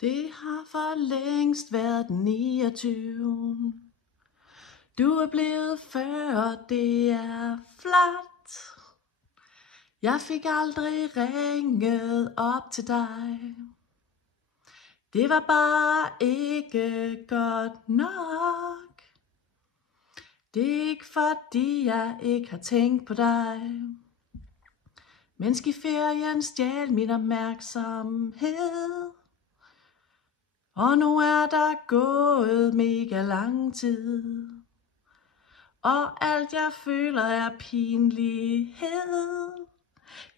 Det har for længst været den 29. Du er blevet 40, det er flot. Jeg fik aldrig ringet op til dig. Det var bare ikke godt nok. Det er ikke fordi jeg ikke har tænkt på dig. Men skiferien stjal min opmærksomhed. Og nu er der gået mega lang tid. Og alt jeg føler er pinlighed.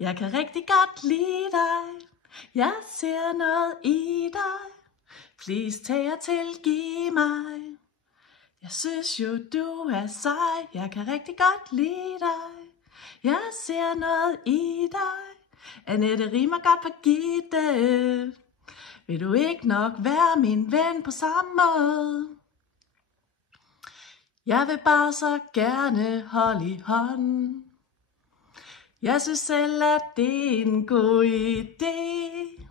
Jeg kan rigtig godt lide dig. Jeg ser noget i dig. Please tag og tilgiv mig. Jeg synes jo du er sej. Jeg kan rigtig godt lide dig. Jeg ser noget i dig. Annette rimer godt på Gitte. Vil du ikke nok være min ven på samme måde? Jeg vil bare så gerne holde i hånden. Jeg synes selv, at det er en god idé.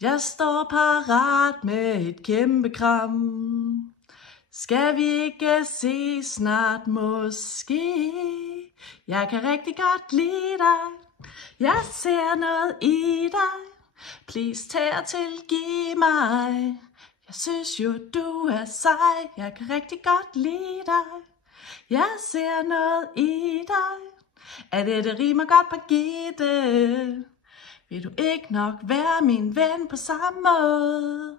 Jeg står parat med et kæmpe kram. Skal vi ikke se snart måske? Jeg kan rigtig godt lide dig. Jeg ser noget i dig. Please tag og tilgiv mig. Jeg synes jo du er sej. Jeg kan rigtig godt lide dig. Jeg ser noget i dig. Annette rimer godt på Gitte. Vil du ikke nok være min ven på samme måde?